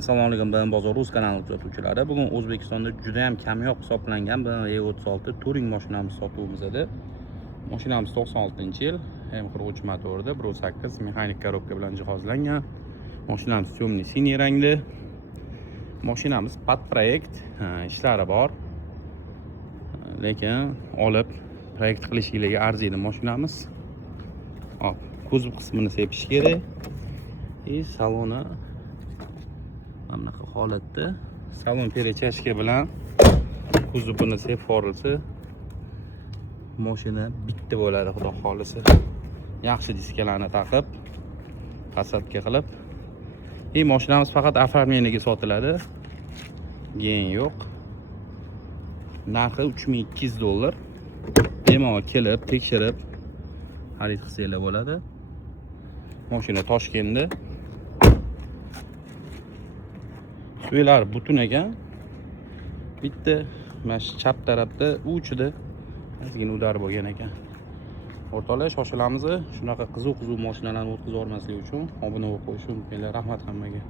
Assalomu alaykum, ben Bozor Rus kanali kuzatuvchilari. Bugun O'zbekistonda juda ham kamyoq hisoblangan E36 Touring mashinamiz sotuvimizda. Mashinamiz 96-yil, M43 motorda, 1.8 mexanik korobka bilan jihozlangan. Mashinamiz temniy siniy rangli. Mashinamiz pod proyekt, ishlari bor. Lekin olib proyekt qilishingizga arziydi mashinamiz. Hop, kuzov qismini sepish kerak. Saloni mana bunaqa holatda. Salon perechashka bilan kuzovini sepib ko'rilsa, mashina bitta bo'ladi, xudo xolisa. Yaxshi diskalarni taqib, fasadga qilib. Mashinamiz faqat оформлениеga sotiladi. Gen yo'q. Narxi $3200. Bemalol kelib, tekshirib xarid qilsanglar bo'ladi. Mashina Toshkentda. Suyalar butun ekan. Bitta mana shu chap tarafda uchida ozgina udar bo'lgan ekan. O'rtoqlar, shoshilamiz. Shunaqa qiziq mashinalarni o'tkazib olmaslik uchun obuna bo'lib qo'yishni unutmanglar. Rahmat hammaga.